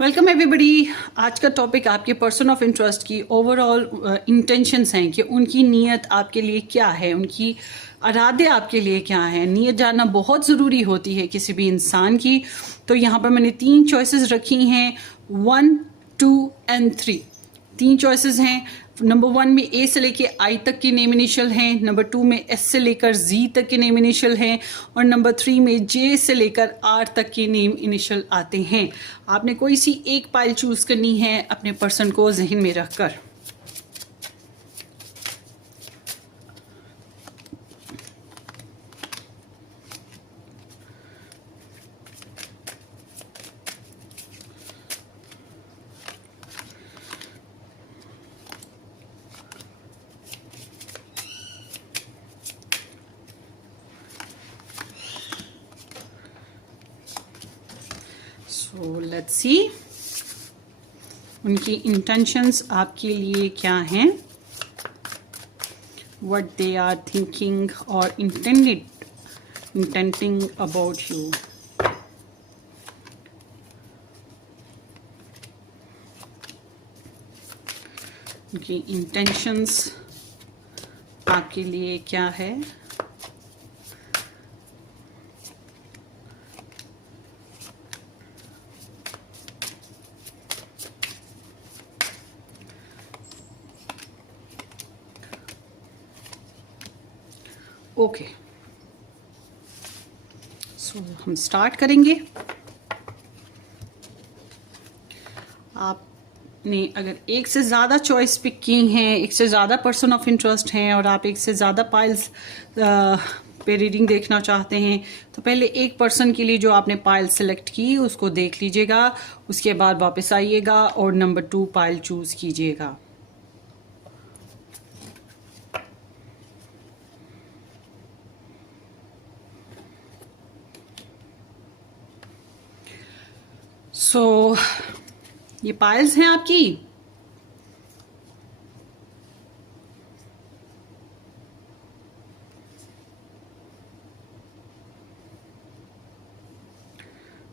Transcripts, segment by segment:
Welcome everybody. आज का topic आपके पर्सन ऑफ इंटरेस्ट की ओवरऑल इंटेंशंस हैं कि उनकी नीयत आपके लिए क्या है, उनकी इरादे आपके लिए क्या है। नीयत जानना बहुत ज़रूरी होती है किसी भी इंसान की। तो यहाँ पर मैंने 3 चॉइसेस रखी हैं, 1, 2 एंड 3। 3 चॉइसेस हैं। नंबर 1 में ए से लेके आई तक के नेम इनिशियल हैं, नंबर 2 में एस से लेकर जी तक के नेम इनिशियल हैं, और नंबर 3 में जे से लेकर आर तक के नेम इनिशियल आते हैं। आपने कोई सी एक पाइल चूज करनी है अपने पर्सन को जहन में रखकर। सो लेट्स सी उनकी इंटेंशंस आपके लिए क्या हैं, व्हाट दे आर थिंकिंग और इंटेंटिंग अबाउट यू। उनकी इंटेंशंस आपके लिए क्या है। ओके, सो हम स्टार्ट करेंगे। आपने अगर एक से ज़्यादा चॉइस पिक की हैं, एक से ज़्यादा पर्सन ऑफ इंटरेस्ट हैं और आप एक से ज़्यादा पाइल्स पे रीडिंग देखना चाहते हैं, तो पहले एक पर्सन के लिए जो आपने पाइल सेलेक्ट की उसको देख लीजिएगा, उसके बाद वापस आइएगा और नंबर 2 पाइल चूज़ कीजिएगा। सो ये पाइल्स हैं आपकी।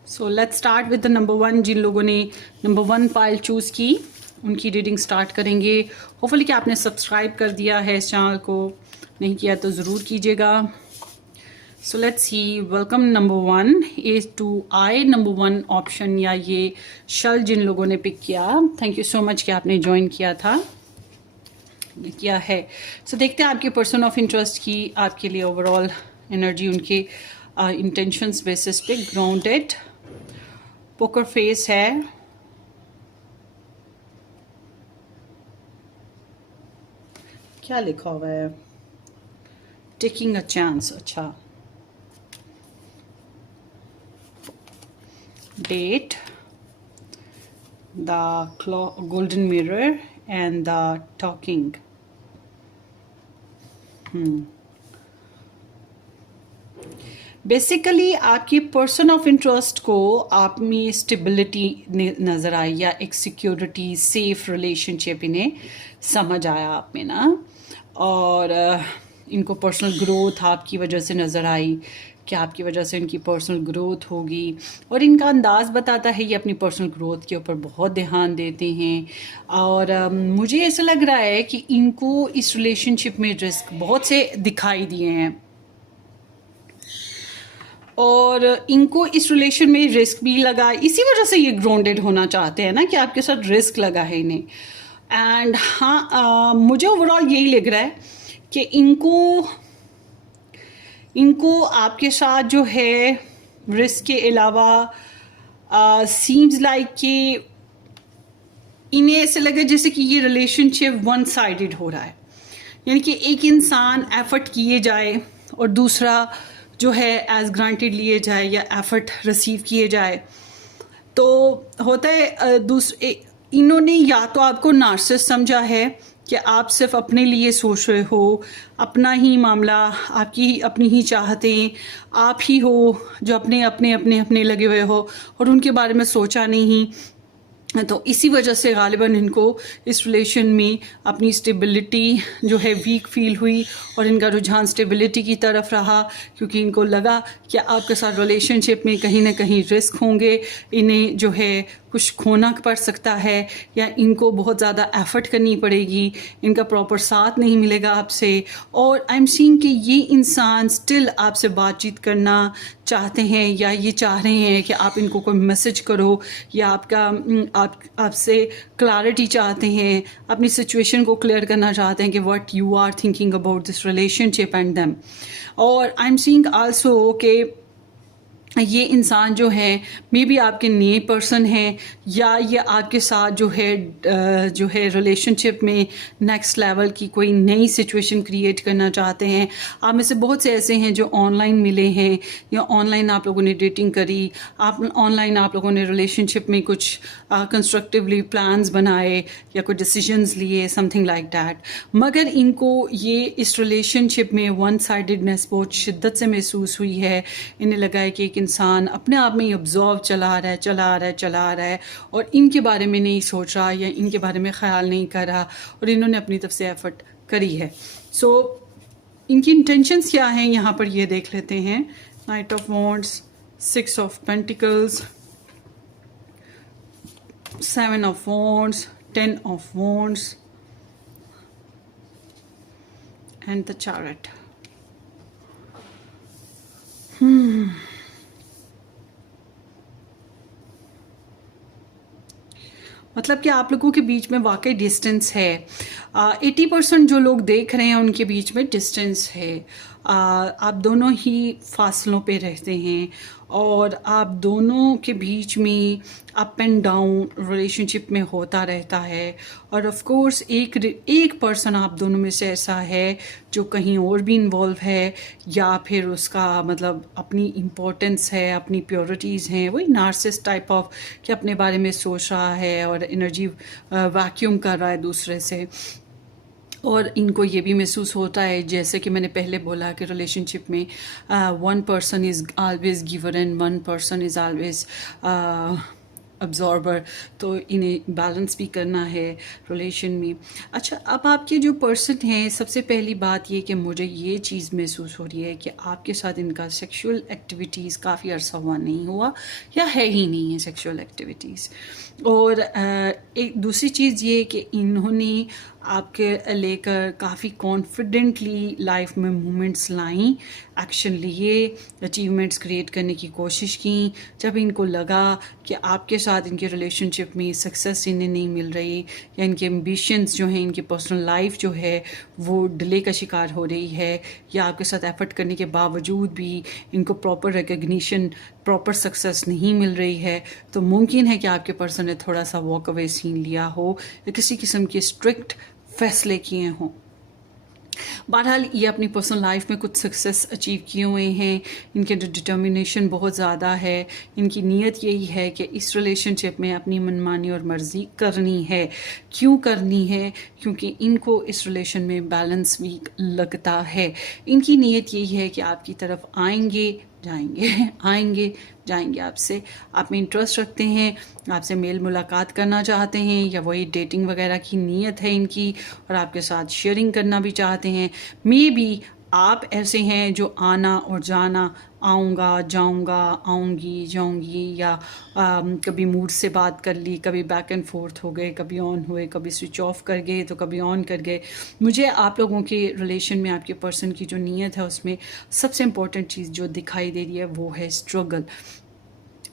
So let's start with the number 1। जिन लोगों ने नंबर 1 पाइल चूज की उनकी रीडिंग स्टार्ट करेंगे। होपफुली कि आपने सब्सक्राइब कर दिया है इस चैनल को, नहीं किया तो ज़रूर कीजिएगा। So let's see, welcome number 1 A to I number 1 option, या ये शल जिन लोगों ने पिक किया, थैंक यू सो मच कि आपने ज्वाइन किया था, ये किया है। सो देखते हैं आपके पर्सन ऑफ इंटरेस्ट की आपके लिए ओवरऑल एनर्जी, उनके इंटेंशंस बेसिस पे। ग्राउंडेड, पोकर फेस है, क्या लिखा हुआ है, टेकिंग अ चांस। अच्छा, date, the golden mirror and the talking. Basically आपकी पर्सन ऑफ इंटरेस्ट को आप में स्टेबिलिटी नज़र आई, या एक सिक्योरिटी सेफ रिलेशनशिप इन्हें समझ आया आप में ना, और इनको पर्सनल ग्रोथ आपकी वजह से नज़र आई कि आपकी वजह से इनकी पर्सनल ग्रोथ होगी, और इनका अंदाज़ बताता है ये अपनी पर्सनल ग्रोथ के ऊपर बहुत ध्यान देते हैं। और मुझे ऐसा लग रहा है कि इनको इस रिलेशनशिप में रिस्क बहुत से दिखाई दिए हैं, और इनको इस रिलेशन में रिस्क भी लगा, इसी वजह से ये ग्राउंडेड होना चाहते हैं ना कि आपके साथ रिस्क लगा है इन्हें। एंड हाँ, मुझे ओवरऑल यही लग रहा है कि इनको आपके साथ जो है रिस्क के अलावा सीम्स लाइक कि इन्हें ऐसे लगे जैसे कि ये रिलेशनशिप वन साइडेड हो रहा है, यानी कि एक इंसान एफर्ट किए जाए और दूसरा जो है एज ग्रांटेड लिए जाए या एफर्ट रिसीव किए जाए। तो होता है इन्होंने या तो आपको नार्सिसिस्ट समझा है कि आप सिर्फ अपने लिए सोच रहे हो, अपना ही मामला, आपकी अपनी ही चाहतें, आप ही हो जो अपने अपने लगे हुए हो और उनके बारे में सोचा नहीं। तो इसी वजह से गालिबन इनको इस रिलेशन में अपनी स्टेबिलिटी जो है वीक फील हुई और इनका रुझान स्टेबिलिटी की तरफ रहा, क्योंकि इनको लगा कि आपके साथ रिलेशनशिप में कहीं ना कहीं रिस्क होंगे, इन्हें जो है कुछ खोना पड़ सकता है या इनको बहुत ज़्यादा एफर्ट करनी पड़ेगी, इनका प्रॉपर साथ नहीं मिलेगा आपसे। और आई एम सीइंग कि ये इंसान स्टिल आपसे बातचीत करना चाहते हैं या ये चाह रहे हैं कि आप इनको कोई मैसेज करो या आपसे क्लैरिटी चाहते हैं, अपनी सिचुएशन को क्लियर करना चाहते हैं कि what you are thinking about this relationship and them. और आई एम सीइंग आल्सो कि ये इंसान जो है मे बी आपके नए पर्सन हैं या ये आपके साथ जो है रिलेशनशिप में नेक्स्ट लेवल की कोई नई सिचुएशन क्रिएट करना चाहते हैं। आप में से बहुत से ऐसे हैं जो ऑनलाइन मिले हैं या ऑनलाइन आप लोगों ने डेटिंग करी, आप ऑनलाइन आप लोगों ने रिलेशनशिप में कुछ कंस्ट्रक्टिवली प्लान्स बनाए या कोई डिसीजंस लिए, समथिंग लाइक दैट। मगर इनको ये इस रिलेशनशिप में वन साइडेडनेस बहुत शिद्दत से महसूस हुई है। इन्हें लगा है कि एक इंसान अपने आप में ही ऑब्जर्व चला रहा है और इनके बारे में नहीं सोच रहा या इनके बारे में ख्याल नहीं कर रहा, और इन्होंने अपनी तरफ से एफर्ट करी है। सो इनकी इंटेंशंस क्या हैं यहाँ पर ये देख लेते हैं। Night of wands, 6 of pentacles, 7 of wands, 10 of wands and the chariot. मतलब कि आप लोगों के बीच में वाकई डिस्टेंस है। 80% जो लोग देख रहे हैं उनके बीच में डिस्टेंस है। आप दोनों ही फासलों पे रहते हैं और आप दोनों के बीच में अप एंड डाउन रिलेशनशिप में होता रहता है। और ऑफ कोर्स एक पर्सन आप दोनों में से ऐसा है जो कहीं और भी इन्वॉल्व है या फिर उसका मतलब अपनी इम्पोर्टेंस है, अपनी प्योरिटीज़ हैं, वही नार्सिसिस्ट टाइप ऑफ कि अपने बारे में सोच रहा है और एनर्जी वैक्यूम कर रहा है दूसरे से। और इनको ये भी महसूस होता है, जैसे कि मैंने पहले बोला कि रिलेशनशिप में one person is always giver and one person is always absorber, तो इन्हें बैलेंस भी करना है रिलेशन में। अच्छा, अब आपके जो पर्सन हैं, सबसे पहली बात ये कि मुझे ये चीज़ महसूस हो रही है कि आपके साथ इनका सेक्सुअल एक्टिविटीज़ काफ़ी अरसा हुआ नहीं हुआ या है ही नहीं है सेक्सुअल एक्टिविटीज़। और एक दूसरी चीज़ ये कि इन्होंने आपके लेकर काफ़ी कॉन्फिडेंटली लाइफ में मूवमेंट्स लाई, एक्शन लिए, अचीवमेंट्स क्रिएट करने की कोशिश की। जब इनको लगा कि आपके साथ इनके रिलेशनशिप में सक्सेस इन्हें नहीं मिल रही या इनके एम्बिशंस जो हैं, इनकी पर्सनल लाइफ जो है वो डिले का शिकार हो रही है या आपके साथ एफर्ट करने के बावजूद भी इनको प्रॉपर रिकग्निशन, प्रॉपर सक्सेस नहीं मिल रही है, तो मुमकिन है कि आपके पर्सन ने थोड़ा सा वॉक अवे सीन लिया हो या किसी किस्म के स्ट्रिक्ट फैसले किए हों। बहरहाल ये अपनी पर्सनल लाइफ में कुछ सक्सेस अचीव किए हुए हैं। इनके जो डिटर्मिनेशन बहुत ज़्यादा है, इनकी नीयत यही है कि इस रिलेशनशिप में अपनी मनमानी और मर्ज़ी करनी है। क्यों करनी है? क्योंकि इनको इस रिलेशन में बैलेंस वीक लगता है। इनकी नीयत यही है कि आपकी तरफ आएंगे जाएंगे आपसे, आप में इंटरेस्ट रखते हैं, आपसे मेल मुलाकात करना चाहते हैं या वही डेटिंग वगैरह की नीयत है इनकी, और आपके साथ शेयरिंग करना भी चाहते हैं। मे बी आप ऐसे हैं जो आना और जाना, आऊँगा जाऊँगा, आऊँगी जाऊँगी, या कभी मूड से बात कर ली, कभी बैक एंड फोर्थ हो गए, कभी ऑन हुए, कभी स्विच ऑफ कर गए तो कभी ऑन कर गए। मुझे आप लोगों के रिलेशन में आपके पर्सन की जो नीयत है उसमें सबसे इम्पॉर्टेंट चीज़ जो दिखाई दे रही है वो है स्ट्रगल।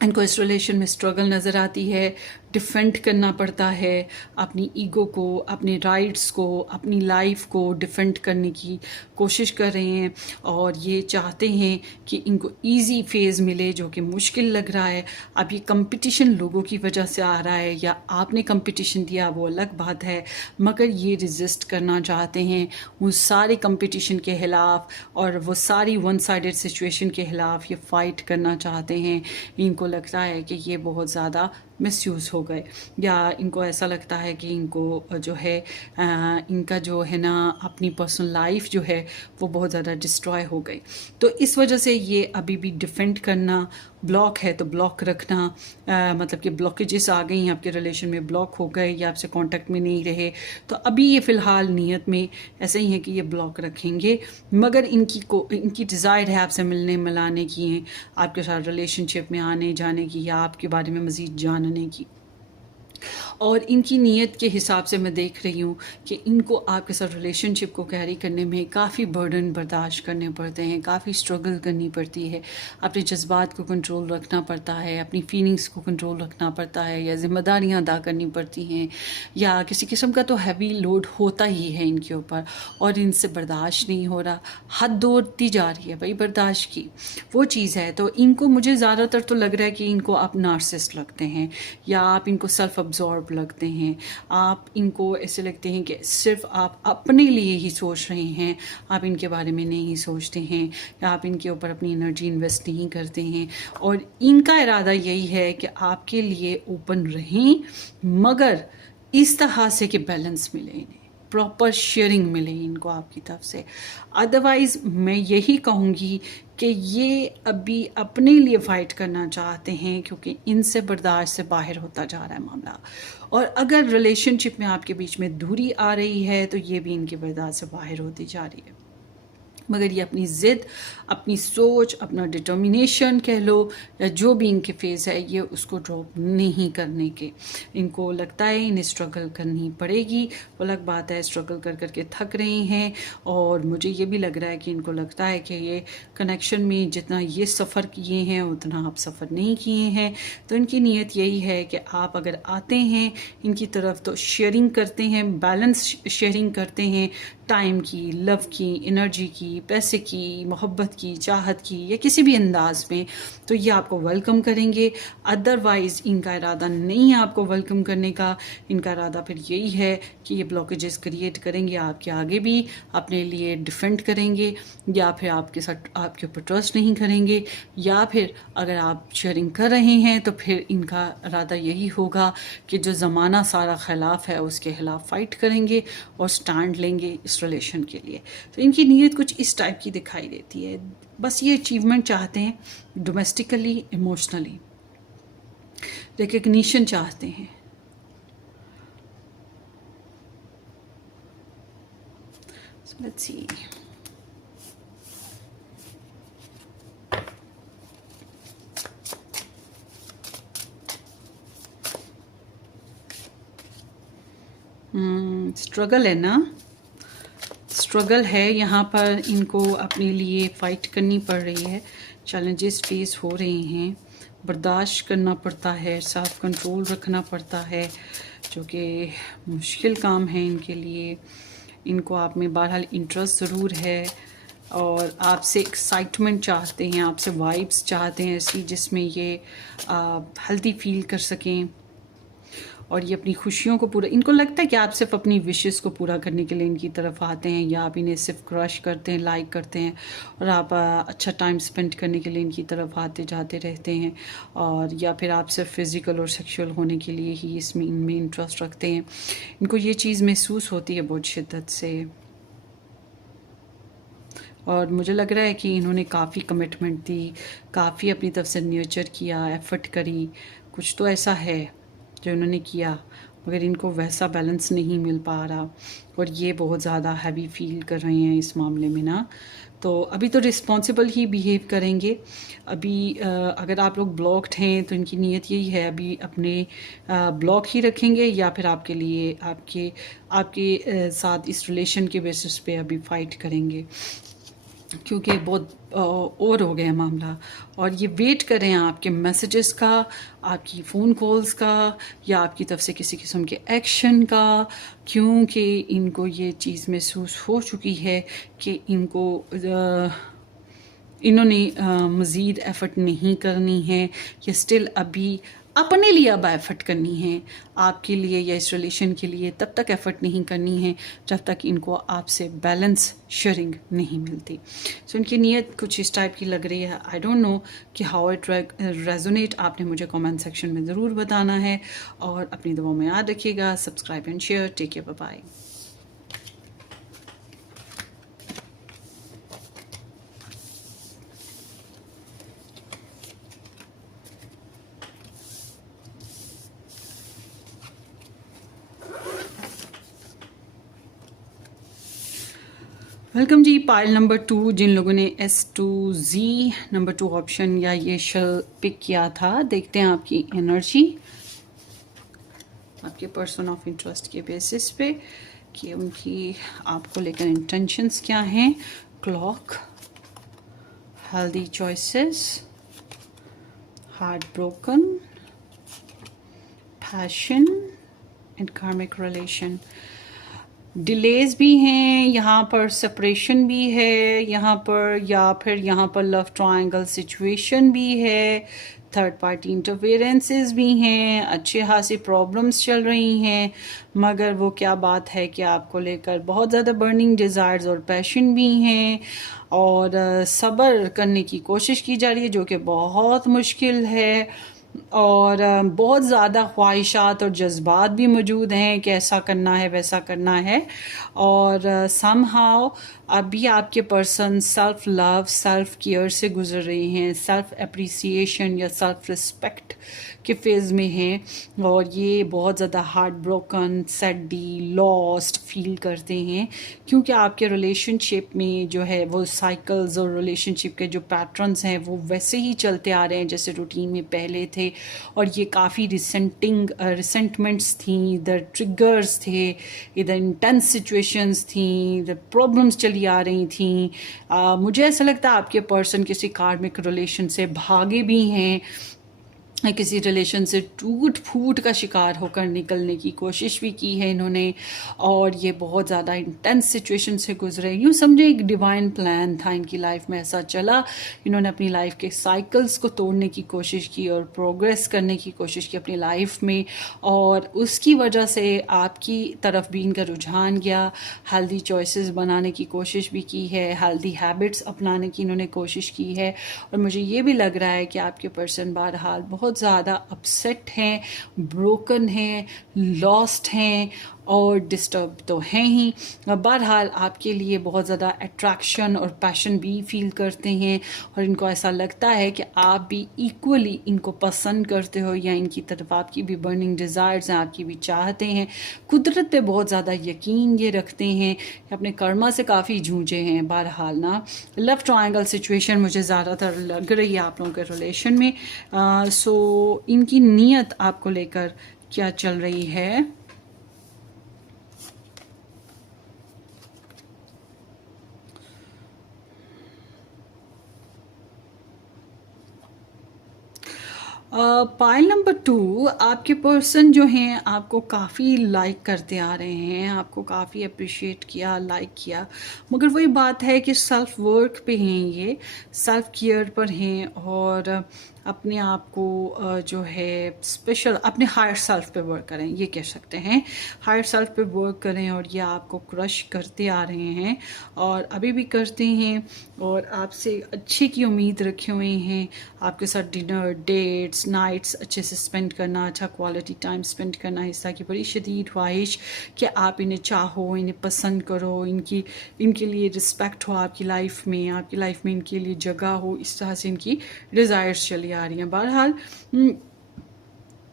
इनको इस रिलेशन में स्ट्रगल नज़र आती है, डिफेंड करना पड़ता है अपनी ईगो को, अपने राइट्स को, अपनी लाइफ को डिफेंड करने की कोशिश कर रहे हैं और ये चाहते हैं कि इनको इजी फेज़ मिले जो कि मुश्किल लग रहा है। अब ये कंपटीशन लोगों की वजह से आ रहा है या आपने कंपटीशन दिया वो अलग बात है, मगर ये रेजिस्ट करना चाहते हैं उस सारे कंपटीशन के ख़िलाफ़ और वो सारी वन साइडेड सिचुएशन के ख़िलाफ़ ये फ़ाइट करना चाहते हैं। इनको लगता है कि ये बहुत ज़्यादा मिसयूज़ हो गए या इनको ऐसा लगता है कि इनको जो है इनका जो है ना अपनी पर्सनल लाइफ जो है वो बहुत ज़्यादा डिस्ट्रॉय हो गई। तो इस वजह से ये अभी भी डिफेंड करना ब्लॉक है तो ब्लॉक रखना, मतलब कि ब्लॉकेजेस आ गई हैं आपके रिलेशन में, ब्लॉक हो गए या आपसे कांटेक्ट में नहीं रहे, तो अभी ये फ़िलहाल नीयत में ऐसे ही है कि ये ब्लॉक रखेंगे, मगर इनकी डिज़ायर है आपसे मिलने मिलाने की, आपके साथ रिलेशनशिप में आने जाने की या आपके बारे में मज़ीद जानने की। और इनकी नीयत के हिसाब से मैं देख रही हूँ कि इनको आपके साथ रिलेशनशिप को कैरी करने में काफ़ी बर्डन बर्दाश्त करने पड़ते हैं, काफ़ी स्ट्रगल करनी पड़ती है, अपने जज्बात को कंट्रोल रखना पड़ता है, अपनी फीलिंग्स को कंट्रोल रखना पड़ता है, या ज़िम्मेदारियाँ अदा करनी पड़ती हैं, या किसी किस्म का तो हैवी लोड होता ही है इनके ऊपर, और इनसे बर्दाश्त नहीं हो रहा, हद दौड़ती जा रही है भाई बर्दाश्त की, वो चीज़ है। तो इनको मुझे ज़्यादातर तो लग रहा है कि इनको आप नार्सिसिस्ट लगते हैं, या आप इनको सेल्फ अब्जॉर्ब लगते हैं, आप इनको ऐसे लगते हैं कि सिर्फ आप अपने लिए ही सोच रहे हैं, आप इनके बारे में नहीं सोचते हैं, या आप इनके ऊपर अपनी एनर्जी इन्वेस्ट नहीं करते हैं, और इनका इरादा यही है कि आपके लिए ओपन रहें, मगर इस तरह से कि बैलेंस मिले इन्हें, प्रॉपर शेयरिंग मिले इनको आपकी तरफ से। अदरवाइज़ मैं यही कहूँगी कि ये अभी अपने लिए फ़ाइट करना चाहते हैं, क्योंकि इनसे बर्दाश्त से बाहर होता जा रहा है मामला, और अगर रिलेशनशिप में आपके बीच में दूरी आ रही है तो ये भी इनकी बर्दाश्त से बाहर होती जा रही है, मगर ये अपनी ज़िद, अपनी सोच, अपना डिटर्मिनेशन कह लो, या जो भी इनके फेज़ है, ये उसको ड्रॉप नहीं करने के। इनको लगता है इन्हें स्ट्रगल करनी पड़ेगी, वो अलग बात है, स्ट्रगल कर करके थक रहे हैं, और मुझे ये भी लग रहा है कि इनको लगता है कि ये कनेक्शन में जितना ये सफ़र किए हैं उतना आप सफ़र नहीं किए हैं। तो इनकी नीयत यही है कि आप अगर आते हैं इनकी तरफ तो शेयरिंग करते हैं, बैलेंस शेयरिंग करते हैं, टाइम की, लव की, एनर्जी की, पैसे की, मोहब्बत की, चाहत की, या किसी भी अंदाज में, तो ये आपको वेलकम करेंगे। अदरवाइज़ इनका इरादा नहीं है आपको वेलकम करने का, इनका इरादा फिर यही है कि ये ब्लॉकेजेस क्रिएट करेंगे आपके आगे भी, अपने लिए डिफेंड करेंगे, या फिर आपके साथ आपके ऊपर ट्रस्ट नहीं करेंगे, या फिर अगर आप शेयरिंग कर रहे हैं तो फिर इनका इरादा यही होगा कि जो ज़माना सारा खिलाफ है उसके खिलाफ फ़ाइट करेंगे और स्टैंड लेंगे इस रिलेशन के लिए। तो इनकी नीयत कुछ इस टाइप की दिखाई देती है, बस ये अचीवमेंट चाहते हैं, डोमेस्टिकली, इमोशनली रिकग्निशन चाहते हैं। So let's see. स्ट्रगल है ना, स्ट्रगल है यहाँ पर, इनको अपने लिए फ़ाइट करनी पड़ रही है, चैलेंजेस फेस हो रहे हैं, बर्दाश्त करना पड़ता है, सेल्फ कंट्रोल रखना पड़ता है, जो कि मुश्किल काम है इनके लिए। इनको आप में बहरहाल इंटरेस्ट ज़रूर है, और आपसे एक्साइटमेंट चाहते हैं, आपसे वाइब्स चाहते हैं ऐसी जिसमें ये हेल्दी फील कर सकें, और ये अपनी खुशियों को पूरा, इनको लगता है कि आप सिर्फ अपनी विशेस को पूरा करने के लिए इनकी तरफ आते हैं, या आप इन्हें सिर्फ क्रश करते हैं, लाइक करते हैं, और आप अच्छा टाइम स्पेंड करने के लिए इनकी तरफ आते जाते रहते हैं, और या फिर आप सिर्फ फिज़िकल और सेक्सुअल होने के लिए ही इसमें इनमें इंटरेस्ट रखते हैं। इनको ये चीज़ महसूस होती है बहुत शिद्दत से, और मुझे लग रहा है कि इन्होंने काफ़ी कमिटमेंट दी, काफ़ी अपनी तरफ से न्यूचर किया, एफर्ट करी, कुछ तो ऐसा है जो इन्होंने किया, मगर इनको वैसा बैलेंस नहीं मिल पा रहा, और ये बहुत ज़्यादा हैवी फील कर रहे हैं इस मामले में ना। तो अभी तो रिस्पॉन्सिबल ही बिहेव करेंगे। अभी अगर आप लोग ब्लॉक्ड हैं तो इनकी नीयत यही है, अभी अपने ब्लॉक ही रखेंगे, या फिर आपके लिए आपके आपके साथ इस रिलेशन के बेसिस पे अभी फ़ाइट करेंगे, क्योंकि बहुत और हो गया मामला, और ये वेट करें आपके मैसेजेस का, आपकी फ़ोन कॉल्स का, या आपकी तरफ से किसी किस्म के एक्शन का, क्योंकि इनको ये चीज़ महसूस हो चुकी है कि इनको इन्होंने मज़ीद एफ़र्ट नहीं करनी है, या स्टिल अभी अपने लिए अब एफ़र्ट करनी है, आपके लिए या इस रिलेशन के लिए तब तक एफ़र्ट नहीं करनी है जब तक इनको आपसे बैलेंस शेयरिंग नहीं मिलती। सो इनकी नीयत कुछ इस टाइप की लग रही है। आई डोंट नो कि हाउ इट रेजोनेट, आपने मुझे कमेंट सेक्शन में ज़रूर बताना है, और अपनी दुआओं में याद रखिएगा। Subscribe and share. Take care, bye bye. Welcome ji. Pile number 2, जिन लोगों ने S2Z नंबर 2 ऑप्शन या ये शेल पिक किया था, देखते हैं आपकी एनर्जी आपके पर्सन ऑफ इंटरेस्ट के बेसिस पे कि उनकी आपको लेकर इंटेंशंस क्या हैं। Clock, healthy choices, heart broken, passion and कार्मिक रिलेशन। डिलेज भी हैं यहाँ पर, सेपरेशन भी है यहाँ पर, या फिर यहाँ पर लव ट्रायंगल सिचुएशन भी है, थर्ड पार्टी इंटरफेरेंसेस भी हैं, अच्छे खासी प्रॉब्लम्स चल रही हैं। मगर वो क्या बात है कि आपको लेकर बहुत ज़्यादा बर्निंग डिज़ायर्स और पैशन भी हैं, और सब्र करने की कोशिश की जा रही है जो कि बहुत मुश्किल है, और बहुत ज़्यादा ख्वाहिशात और जज्बात भी मौजूद हैं कि ऐसा करना है वैसा करना है। और समहाउ अभी आपके person self love, self care से गुजर रहे हैं, सेल्फ अप्रिसिएशन या सेल्फ रिस्पेक्ट के फेज़ में हैं, और ये बहुत ज़्यादा हार्ट ब्रोकन, सैडी, लॉस्ट फील करते हैं, क्योंकि आपके रिलेशनशिप में जो है वो साइकिल्स और रिलेशनशिप के जो पैटर्न्स हैं वो वैसे ही चलते आ रहे हैं जैसे रूटीन में पहले थे। और ये काफ़ी रिसेंटमेंट्स थी, इधर ट्रिगर्स थे, इधर इंटेंस सिचुएशंस थी, इधर प्रॉब्लम्स चली आ रही थी। मुझे ऐसा लगता है आपके पर्सन किसी कार्मिक रिलेशन से भागे भी हैं, किसी रिलेशन से टूट फूट का शिकार होकर निकलने की कोशिश भी की है इन्होंने, और ये बहुत ज़्यादा इंटेंस सिचुएशन से गुजरे। यूँ समझे एक डिवाइन प्लान था इनकी लाइफ में, ऐसा चला। इन्होंने अपनी लाइफ के साइकिल्स को तोड़ने की कोशिश की और प्रोग्रेस करने की कोशिश की अपनी लाइफ में, और उसकी वजह से आपकी तरफ भी इनका रुझान गया। हेल्दी चॉइसेस बनाने की कोशिश भी की है, हेल्दी हैबिट्स अपनाने की इन्होंने कोशिश की है, और मुझे ये भी लग रहा है कि आपके पर्सन बहरहाल बहुत ज़्यादा अपसेट हैं, ब्रोकन हैं, लॉस्ट हैं और डिस्टर्ब तो हैं ही। बहरहाल आपके लिए बहुत ज़्यादा अट्रैक्शन और पैशन भी फील करते हैं, और इनको ऐसा लगता है कि आप भी इक्वली इनको पसंद करते हो, या इनकी तरफ आपकी भी बर्निंग डिज़ायर्स हैं, आपकी भी चाहते हैं। कुदरत पे बहुत ज़्यादा यकीन ये रखते हैं कि अपने कर्मा से काफ़ी जूझे हैं। बहरहाल ना लव ट्रायंगल सिचुएशन मुझे ज़्यादातर लग रही है आप लोगों के रिलेशन में। सो इनकी नीयत आपको लेकर क्या चल रही है। पाइल नंबर 2, आपके पर्सन जो हैं आपको काफ़ी लाइक करते आ रहे हैं, आपको काफ़ी अप्रिशिएट किया, लाइक किया, मगर वही बात है कि सेल्फ वर्क पे हैं, ये सेल्फ केयर पर हैं, और अपने आप को जो है स्पेशल अपने हायर सेल्फ पे वर्क करें, ये कह सकते हैं। हायर सेल्फ पे वर्क करें, और ये आपको क्रश करते आ रहे हैं और अभी भी करते हैं, और आपसे अच्छे की उम्मीद रखे हुए हैं। आपके साथ डिनर, डेट्स, नाइट्स अच्छे से स्पेंड करना, अच्छा क्वालिटी टाइम स्पेंड करना, इस तरह की बड़ी शदीद ख्वाहिश कि आप इन्हें चाहो, इन्हें पसंद करो, इनके लिए रिस्पेक्ट हो आपकी लाइफ में, आपकी लाइफ में इनके लिए जगह हो, इस तरह से इनकी डिज़ायर्स चली आ रही हैं। बहरहाल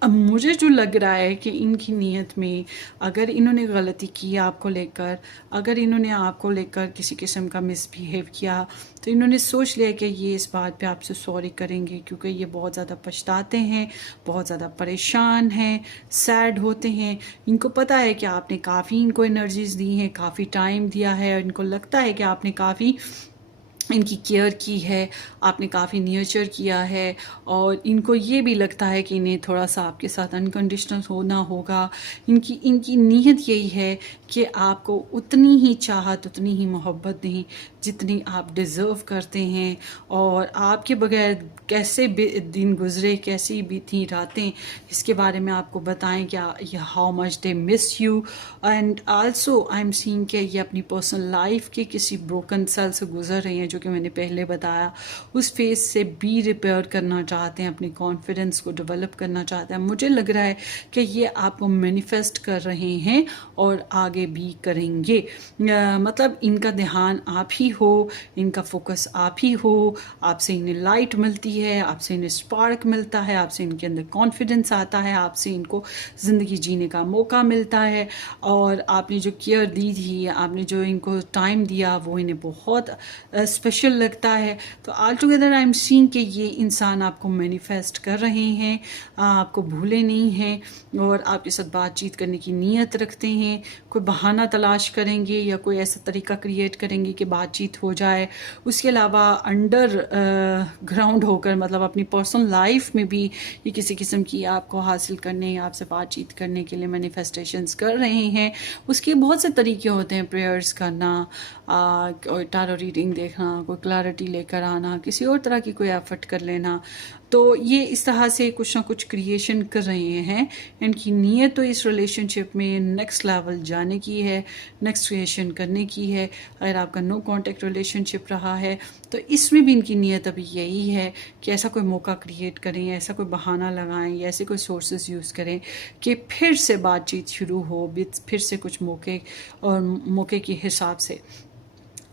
अब मुझे जो लग रहा है कि इनकी नीयत में अगर इन्होंने गलती की आपको लेकर, अगर इन्होंने आपको लेकर किसी किस्म का मिसबिहेव किया, तो इन्होंने सोच लिया कि ये इस बात पे आपसे सॉरी करेंगे, क्योंकि ये बहुत ज़्यादा पछताते हैं, बहुत ज़्यादा परेशान हैं, सैड होते हैं। इनको पता है कि आपने काफ़ी इनको एनर्जीज दी हैं, काफ़ी टाइम दिया है, और इनको लगता है कि आपने काफ़ी इनकी केयर की है, आपने काफ़ी न्यूचर किया है, और इनको ये भी लगता है कि इन्हें थोड़ा सा आपके साथ अनकंडीशनल होना होगा। इनकी नीयत यही है कि आपको उतनी ही चाहत, उतनी ही मोहब्बत दें जितनी आप डिज़र्व करते हैं, और आपके बगैर कैसे दिन गुजरे, कैसी बीती रातें, इसके बारे में आपको बताएं कि how much they miss you. And also I am seeing कि ये अपनी पर्सनल लाइफ के किसी ब्रोकन सेल से गुजर रहे हैं जो कि मैंने पहले बताया, उस फेज से भी रिपेयर करना चाहते हैं, अपनी कॉन्फिडेंस को डेवलप करना चाहते हैं। मुझे लग रहा है कि ये आपको मैनिफेस्ट कर रहे हैं और आगे भी करेंगे। मतलब इनका ध्यान आप ही हो, इनका फोकस आप ही हो, आपसे इन्हें लाइट मिलती है, आपसे इन्हें स्पार्क मिलता है, आपसे इनके अंदर कॉन्फिडेंस आता है, आपसे इनको ज़िंदगी जीने का मौका मिलता है। और आपने जो केयर दी थी, आपने जो इनको टाइम दिया, वो इन्हें बहुत स्पेशल लगता है। तो all together I am seeing कि ये इंसान आपको मैनिफेस्ट कर रहे हैं, आपको भूले नहीं हैं और आपके साथ बातचीत करने की नीयत रखते हैं। कोई बहाना तलाश करेंगे या कोई ऐसा तरीका क्रिएट करेंगे कि बातचीत हो जाए। उसके अलावा अंडर ग्राउंड होकर, मतलब अपनी पर्सनल लाइफ में भी ये किसी किस्म की आपको हासिल करने, आपसे बातचीत करने के लिए मैनिफेस्टेशंस कर रहे हैं। उसके बहुत से तरीके होते हैं, प्रेयर्स करना, कोई टारो रीडिंग देखना, कोई क्लैरिटी लेकर आना, किसी और तरह की कोई एफर्ट कर लेना। तो ये इस तरह से कुछ ना कुछ क्रिएशन कर रहे हैं। इनकी नीयत तो इस रिलेशनशिप में नेक्स्ट लेवल जाने की है, नेक्स्ट क्रिएशन करने की है। अगर आपका नो कांटेक्ट रिलेशनशिप रहा है तो इसमें भी इनकी नीयत अभी यही है कि ऐसा कोई मौका क्रिएट करें, ऐसा कोई बहाना लगाएं या ऐसे कोई सोर्सेज यूज़ करें कि फिर से बातचीत शुरू हो, फिर से कुछ मौके के हिसाब से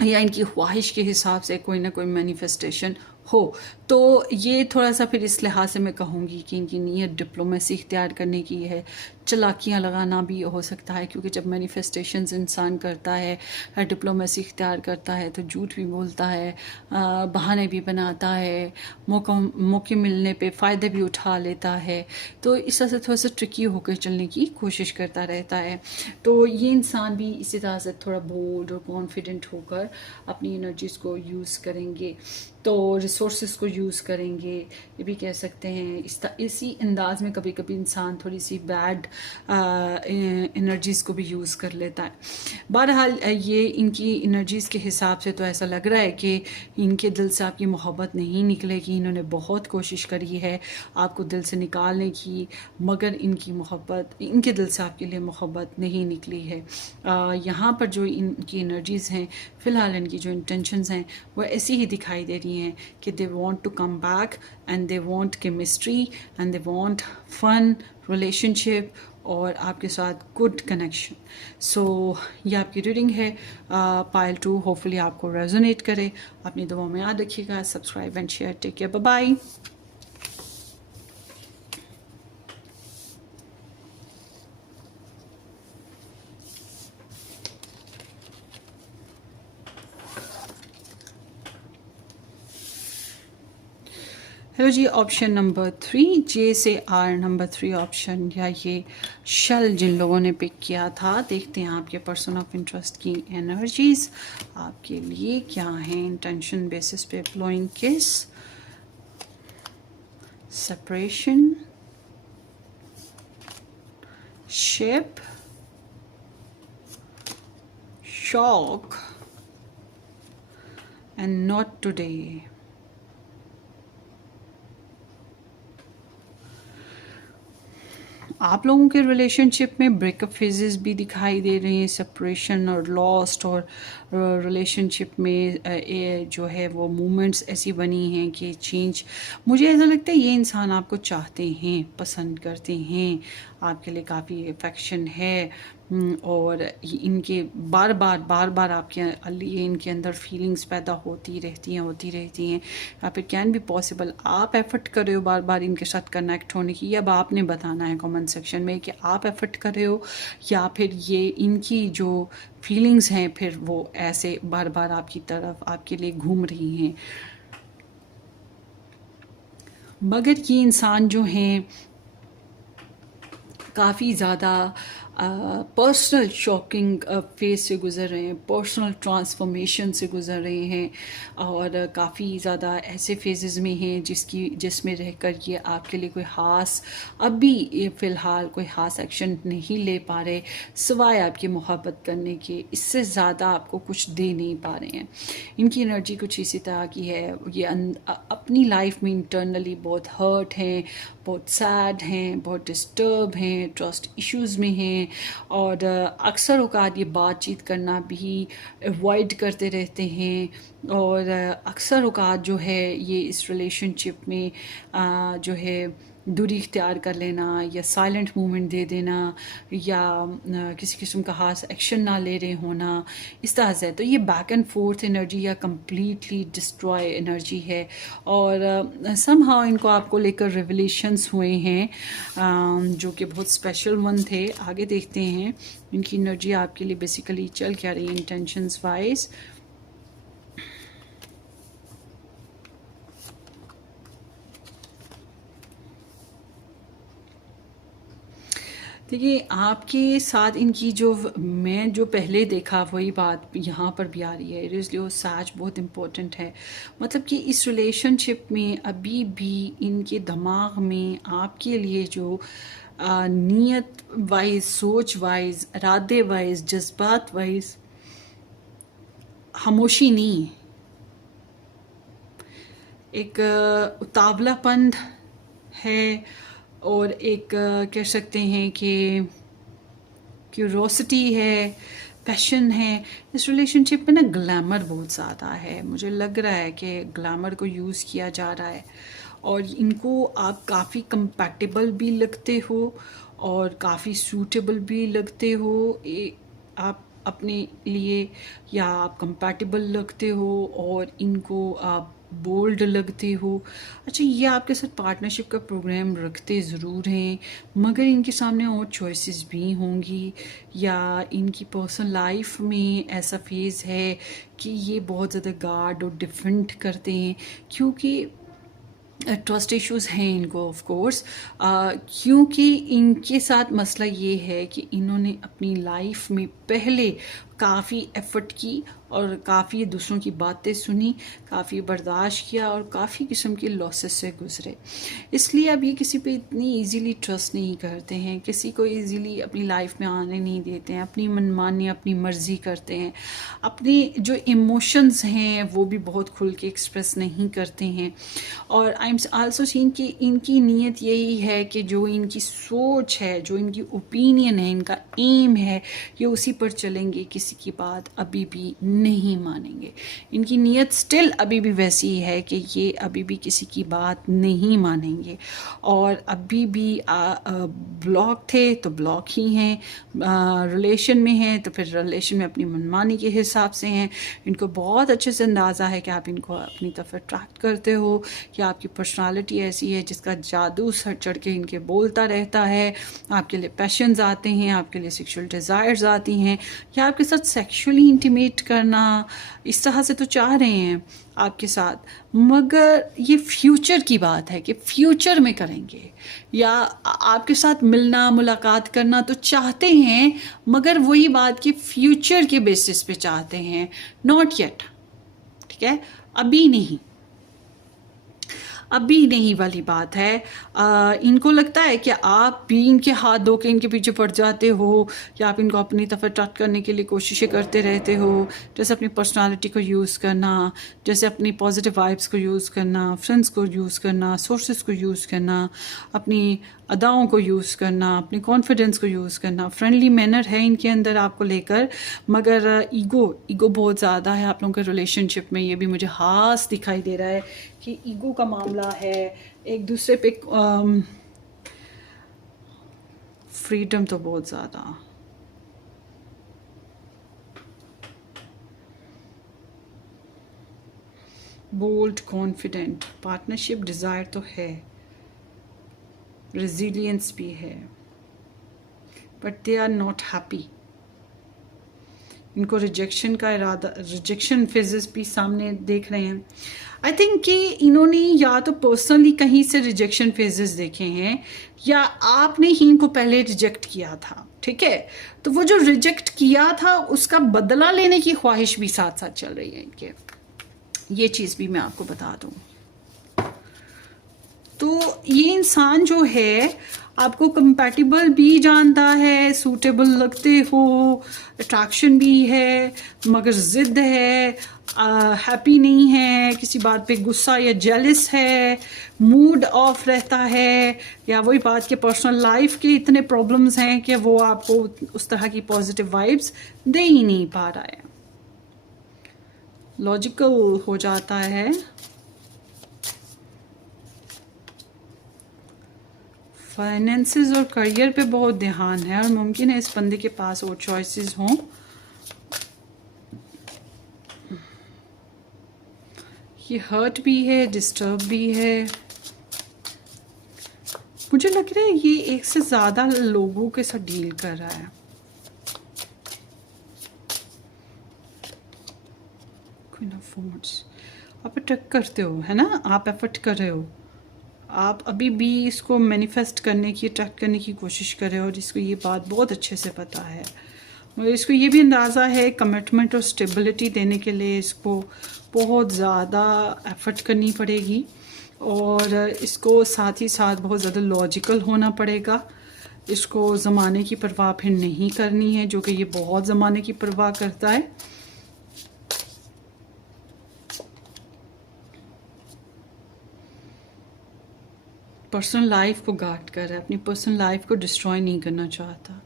या इनकी ख्वाहिश के हिसाब से कोई ना कोई मैनिफेस्टेशन हो। तो ये थोड़ा सा फिर इस लिहाज से मैं कहूँगी कि इनकी नीयत डिप्लोमेसी इख्तियार करने की है, चालाकियाँ लगाना भी हो सकता है, क्योंकि जब मैनिफेस्टेशंस इंसान करता है, डिप्लोमेसी इख्तियार करता है तो झूठ भी बोलता है, बहाने भी बनाता है, मौके मिलने पे फ़ायदे भी उठा लेता है। तो इस तरह से थोड़ा सा ट्रिकी होकर चलने की कोशिश करता रहता है। तो ये इंसान भी इसी तरह से थोड़ा बोल्ड और कॉन्फिडेंट होकर अपनी एनर्जीज़ को यूज़ करेंगे, तो रिसोर्सेज को यूज़ करेंगे, ये भी कह सकते हैं। इसी अंदाज में कभी कभी इंसान थोड़ी सी बैड एनर्जीज़ को भी यूज़ कर लेता है। बहरहाल ये इनकी एनर्जीज़ के हिसाब से तो ऐसा लग रहा है कि इनके दिल से आपकी मोहब्बत नहीं निकलेगी। इन्होंने बहुत कोशिश करी है आपको दिल से निकालने की, मगर इनकी मोहब्बत, इनके दिल से आपके लिए मोहब्बत नहीं निकली है। यहाँ पर जो इनकी एनर्जीज़ हैं, फ़िलहाल इनकी जो इंटेंशंस हैं वो ऐसी ही दिखाई दे रही हैं कि they want to come back and they want chemistry and they want fun relationship और आपके साथ गुड कनेक्शन। सो ये आपकी रीडिंग है पाइल 2। होपफुली आपको रेजोनेट करे। अपनी दुआ में याद रखिएगा। Subscribe and share. Take care, bye bye. Hello ji, option number 3, J से आर नंबर 3 ऑप्शन, या ये शल जिन लोगों ने पिक किया था। देखते हैं आपके पर्सन ऑफ इंटरेस्ट की एनर्जीज आपके लिए क्या हैं। इंटेंशन बेसिस पे फ्लोइंग किस, separation, ship, shock and not today. आप लोगों के रिलेशनशिप में ब्रेकअप फेजेस भी दिखाई दे रही हैं, सेपरेशन और लॉस्ट, और रिलेशनशिप में जो है वो मूवमेंट्स ऐसी बनी हैं कि चेंज। मुझे ऐसा लगता है ये इंसान आपको चाहते हैं, पसंद करते हैं, आपके लिए काफ़ी अफेक्शन है, और इनके बार बार आपके लिए इनके अंदर फीलिंग्स पैदा होती रहती हैं। या फिर कैन बी पॉसिबल आप एफर्ट कर रहे हो बार बार इनके साथ कनेक्ट होने की। अब आपने बताना है कमेंट सेक्शन में कि आप एफर्ट कर रहे हो या फिर ये इनकी जो फीलिंग्स हैं फिर वो ऐसे बार बार आपकी तरफ आपके लिए घूम रही हैं। मगर ये इंसान जो हैं काफ़ी ज़्यादा पर्सनल शॉकिंग फेज से गुज़र रहे हैं, पर्सनल ट्रांसफॉर्मेशन से गुज़र रहे हैं, और काफ़ी ज़्यादा ऐसे फेजेस में हैं जिसमें रहकर ये आपके लिए कोई ख़ास अभी फ़िलहाल कोई ख़ास एक्शन नहीं ले पा रहे, सिवाय आपकी मोहब्बत करने के। इससे ज़्यादा आपको कुछ दे नहीं पा रहे हैं। इनकी एनर्जी कुछ इसी तरह की है। ये अपनी लाइफ में इंटरनली बहुत हर्ट हैं, बहुत सैड हैं, बहुत डिस्टर्ब हैं, ट्रस्ट इश्यूज़ में हैं, और अक्सर औकात ये बातचीत करना भी अवॉइड करते रहते हैं और अक्सर औकात जो है ये इस रिलेशनशिप में जो है दूरी इख्तियार कर लेना या साइलेंट मूवमेंट दे देना या किसी किस्म का खास एक्शन ना ले रहे होना, इस तरह से। तो ये बैक एंड फोर्थ एनर्जी या कम्प्लीटली डिस्ट्रॉय एनर्जी है और समहाउ इनको आपको लेकर रिवलेशंस हुए हैं जो कि बहुत स्पेशल वन थे। आगे देखते हैं इनकी एनर्जी आपके लिए बेसिकली चल क्या रही है इंटेंशंस वाइज। देखिए आपके साथ इनकी मैं जो पहले देखा वही बात यहाँ पर भी आ रही है। इसलिए वो साच बहुत इम्पोर्टेंट है। मतलब कि इस रिलेशनशिप में अभी भी इनके दिमाग में आपके लिए जो नीयत वाइज, सोच वाइज, इरादे वाइज, जज्बात वाइज खामोशी नहीं है। एक उतावलापन है और एक कह सकते हैं कि क्यूरोसिटी है, पैशन है। इस रिलेशनशिप में ना ग्लैमर बहुत ज़्यादा है। मुझे लग रहा है कि ग्लैमर को यूज़ किया जा रहा है और इनको आप काफ़ी कंपैटिबल भी लगते हो और काफ़ी सूटेबल भी लगते हो आप अपने लिए, या आप कंपैटिबल लगते हो और इनको आप बोल्ड लगते हो। अच्छा, ये आपके साथ पार्टनरशिप का प्रोग्राम रखते ज़रूर हैं मगर इनके सामने और चॉइसेस भी होंगी या इनकी पर्सनल लाइफ में ऐसा फेज़ है कि ये बहुत ज़्यादा गार्ड और डिफेंड करते हैं क्योंकि ट्रस्ट इश्यूज़ हैं इनको ऑफ कोर्स, क्योंकि इनके साथ मसला ये है कि इन्होंने अपनी लाइफ में पहले काफ़ी एफ़र्ट की और काफ़ी दूसरों की बातें सुनी, काफ़ी बर्दाश्त किया और काफ़ी किस्म के लॉसेस से गुजरे। इसलिए अब ये किसी पे इतनी इजीली ट्रस्ट नहीं करते हैं, किसी को इजीली अपनी लाइफ में आने नहीं देते हैं, अपनी मनमानी, अपनी मर्ज़ी करते हैं, अपनी जो इमोशंस हैं वो भी बहुत खुल के एक्सप्रेस नहीं करते हैं। और आई एम आल्सो सीइंग कि इनकी नीयत यही है कि जो इनकी सोच है, जो इनकी ओपिनियन है, इनका एम है, ये उसी पर चलेंगे, किसी की बात अभी भी नहीं मानेंगे। इनकी नीयत स्टिल अभी भी वैसी है कि ये अभी भी किसी की बात नहीं मानेंगे और अभी भी ब्लॉक थे तो ब्लॉक ही हैं, रिलेशन में हैं तो फिर रिलेशन में अपनी मनमानी के हिसाब से हैं। इनको बहुत अच्छे से अंदाज़ा है कि आप इनको अपनी तरफ अट्रैक्ट करते हो, कि आपकी पर्सनालिटी ऐसी है जिसका जादू सर चढ़ के इनके बोलता रहता है। आपके लिए पैशंस आते हैं, आपके लिए सेक्सुअल डिज़ायर्स आती हैं या आपके साथ सेक्सुअली इंटीमेट करना इस तरह से तो चाह रहे हैं आपके साथ, मगर ये फ्यूचर की बात है कि फ्यूचर में करेंगे या आपके साथ मिलना मुलाकात करना तो चाहते हैं मगर वही बात कि फ्यूचर के बेसिस पे चाहते हैं, नॉट येट। ठीक है, अभी नहीं, अभी नहीं वाली बात है। इनको लगता है कि आप भी इनके हाथ धो के इनके पीछे पड़ जाते हो या आप इनको अपनी तरफ अट्रैक्ट करने के लिए कोशिशें करते रहते हो, जैसे अपनी पर्सनालिटी को यूज़ करना, जैसे अपनी पॉजिटिव वाइब्स को यूज़ करना, फ्रेंड्स को यूज़ करना, सोर्सेज को यूज़ करना, अपनी अदाओं को यूज़ करना, अपनी कॉन्फिडेंस को यूज़ करना। फ्रेंडली मैनर है इनके अंदर आपको लेकर, मगर ईगो बहुत ज़्यादा है आप लोगों के रिलेशनशिप में। ये भी मुझे खास दिखाई दे रहा है कि ईगो का मामला है, एक दूसरे पे फ्रीडम तो बहुत ज़्यादा। बोल्ड, कॉन्फिडेंट, पार्टनरशिप डिज़ायर तो है, रेजिलियंस भी है, but they are not happy. इनको रिजेक्शन का इरादा, रिजेक्शन फेजेस भी सामने देख रहे हैं। आई थिंक कि इन्होंने या तो पर्सनली कहीं से रिजेक्शन फेजेस देखे हैं या आपने ही इनको पहले रिजेक्ट किया था। ठीक है, तो वो जो रिजेक्ट किया था उसका बदला लेने की ख्वाहिश भी साथ साथ चल रही है इनके। ये चीज़ भी मैं आपको बता दूं। तो ये इंसान जो है आपको कंपैटिबल भी जानता है, सूटेबल लगते हो, अट्रैक्शन भी है, मगर ज़िद है, हैप्पी नहीं है, किसी बात पे गुस्सा या जेलस है, मूड ऑफ रहता है, या वही बात के पर्सनल लाइफ के इतने प्रॉब्लम्स हैं कि वो आपको उस तरह की पॉजिटिव वाइब्स दे ही नहीं पा रहा है, लॉजिकल हो जाता है। फाइनेंसेस और करियर पे बहुत ध्यान है और मुमकिन है इस बंदे के पास और चॉइसेस हों। ये हर्ट भी है, डिस्टर्ब भी है। मुझे लग रहा है ये एक से ज़्यादा लोगों के साथ डील कर रहा है। क्वीन ऑफ वॉन्ड्स, आप अटैक करते हो, है ना, आप एफर्ट कर रहे हो, आप अभी भी इसको मैनिफेस्ट करने की, अट्रैक्ट करने की कोशिश कर रहे हो और इसको ये बात बहुत अच्छे से पता है। और इसको ये भी अंदाज़ा है कमिटमेंट और स्टेबिलिटी देने के लिए इसको बहुत ज़्यादा एफर्ट करनी पड़ेगी और इसको साथ ही साथ बहुत ज़्यादा लॉजिकल होना पड़ेगा। इसको ज़माने की परवाह फिर नहीं करनी है, जो कि ये बहुत ज़माने की परवाह करता है। पर्सनल लाइफ को गार्ड कर रहा है, अपनी पर्सनल लाइफ को डिस्ट्रॉय नहीं करना चाहता।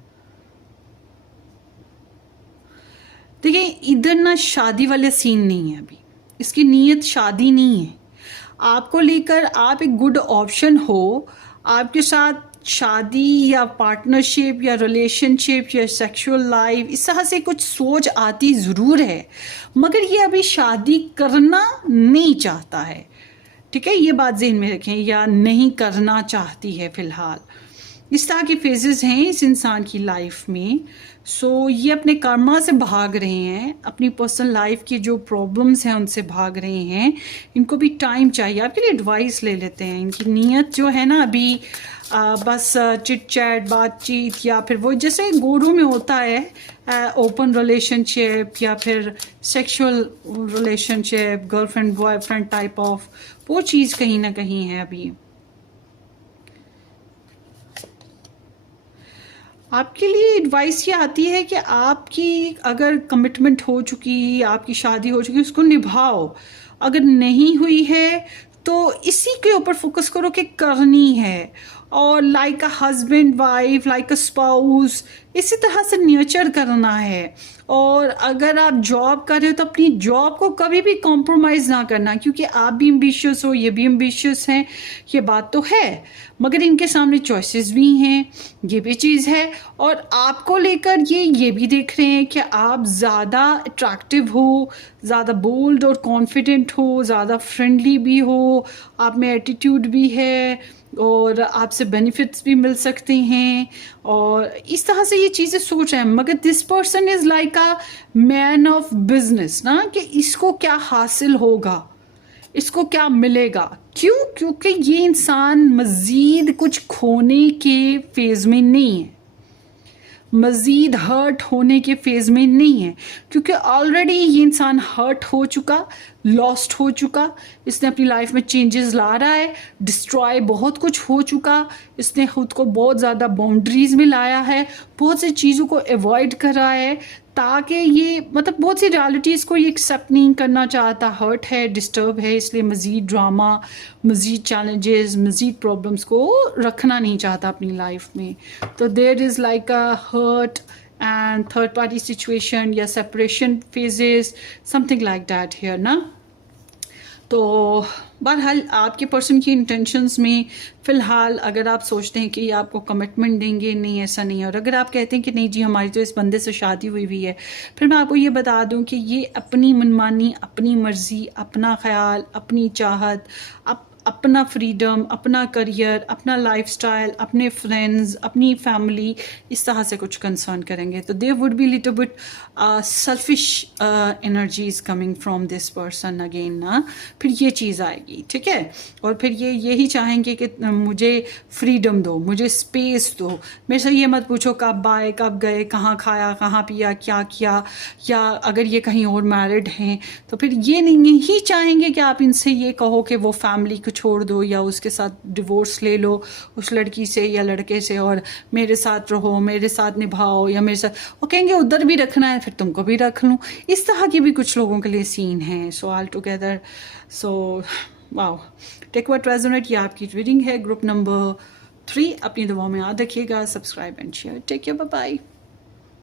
देखिए इधर ना शादी वाले सीन नहीं है, अभी इसकी नीयत शादी नहीं है। आपको लेकर आप एक गुड ऑप्शन हो, आपके साथ शादी या पार्टनरशिप या रिलेशनशिप या सेक्सुअल लाइफ इस तरह से कुछ सोच आती ज़रूर है, मगर ये अभी शादी करना नहीं चाहता है, ठीक है, ये बात ज़हन में रखें, या नहीं करना चाहती है फ़िलहाल। इस तरह की फेजेस हैं इस इंसान की लाइफ में। सो ये अपने कर्मा से भाग रहे हैं, अपनी पर्सनल लाइफ की जो प्रॉब्लम्स हैं उनसे भाग रहे हैं। इनको भी टाइम चाहिए। आपके लिए एडवाइस ले लेते हैं। इनकी नीयत जो है ना अभी बस चिट चैट, बातचीत, या फिर वो जैसे गोरों में होता है ओपन रिलेशनशिप या फिर sexual relationship, girlfriend boyfriend type of, वो चीज़ कहीं ना कहीं है अभी। आपके लिए एडवाइस ये आती है कि आपकी अगर कमिटमेंट हो चुकी, आपकी शादी हो चुकी, उसको निभाओ। अगर नहीं हुई है तो इसी के ऊपर फोकस करो कि करनी है, और like a husband wife, like a spouse, इसी तरह से नर्चर करना है। और अगर आप जॉब कर रहे हो तो अपनी जॉब को कभी भी कॉम्प्रोमाइज़ ना करना, क्योंकि आप भी एम्बिशियस हो, ये भी एम्बिशियस हैं, ये बात तो है, मगर इनके सामने चॉइसेस भी हैं, ये भी चीज़ है। और आपको लेकर ये भी देख रहे हैं कि आप ज़्यादा अट्रैक्टिव हो, ज़्यादा बोल्ड और कॉन्फिडेंट हो, ज़्यादा फ्रेंडली भी हो, आप में एटीट्यूड भी है और आपसे बेनिफिट्स भी मिल सकते हैं, और इस तरह से ये चीज़ें सोच रहे हैं। मगर this person is like a man of business ना, कि इसको क्या हासिल होगा, इसको क्या मिलेगा। क्यों? क्योंकि ये इंसान मज़ीद कुछ खोने के फेज़ में नहीं है, मज़ीद हर्ट होने के फेज़ में नहीं है, क्योंकि ऑलरेडी ये इंसान हर्ट हो चुका, लॉस्ट हो चुका। इसने अपनी लाइफ में चेंजेस ला रहा है, डिस्ट्रॉय बहुत कुछ हो चुका। इसने खुद को बहुत ज़्यादा बाउंड्रीज़ में लाया है, बहुत सी चीज़ों को अवॉइड कर रहा है, ताकि ये मतलब बहुत सी रियलिटीज़ को ये एक्सेप्ट नहीं करना चाहता। हर्ट है, डिस्टर्ब है, इसलिए मज़ीद ड्रामा, मज़ीद चैलेंजेस, मज़ीद प्रॉब्लम्स को रखना नहीं चाहता अपनी लाइफ में। तो there is like a hurt and third party situation या separation phases, something like that here ना। तो बहरहाल आपके पर्सन की इंटेंशंस में फ़िलहाल अगर आप सोचते हैं कि आपको कमिटमेंट देंगे, नहीं ऐसा नहीं है। और अगर आप कहते हैं कि नहीं जी हमारी तो इस बंदे से शादी हुई हुई है, फिर मैं आपको ये बता दूं कि ये अपनी मनमानी, अपनी मर्ज़ी, अपना ख्याल, अपनी चाहत, अपना फ्रीडम, अपना करियर, अपना लाइफस्टाइल, अपने फ्रेंड्स, अपनी फैमिली, इस तरह से कुछ कंसर्न करेंगे। तो there would be little bit selfish energies coming from this person again ना, फिर ये चीज़ आएगी, ठीक है। और फिर ये यही चाहेंगे कि मुझे फ्रीडम दो, मुझे स्पेस दो, मेरे से ये मत पूछो कब आए, कब गए, कहाँ खाया, कहाँ पिया, क्या किया, या अगर ये कहीं और मैरिड हैं तो फिर ये नहीं ही चाहेंगे कि आप इनसे ये कहो कि वो फैमिली छोड़ दो या उसके साथ डिवोर्स ले लो उस लड़की से या लड़के से, और मेरे साथ रहो, मेरे साथ निभाओ, या मेरे साथ, वो कहेंगे उधर भी रखना है फिर तुमको भी रख लूँ। इस तरह की भी कुछ लोगों के लिए सीन है। So all together, so wow, take what resonate, ये आपकी रीडिंग है ग्रुप नंबर 3। अपनी दुआओं में याद रखिएगा, subscribe and share. Take care, bye bye.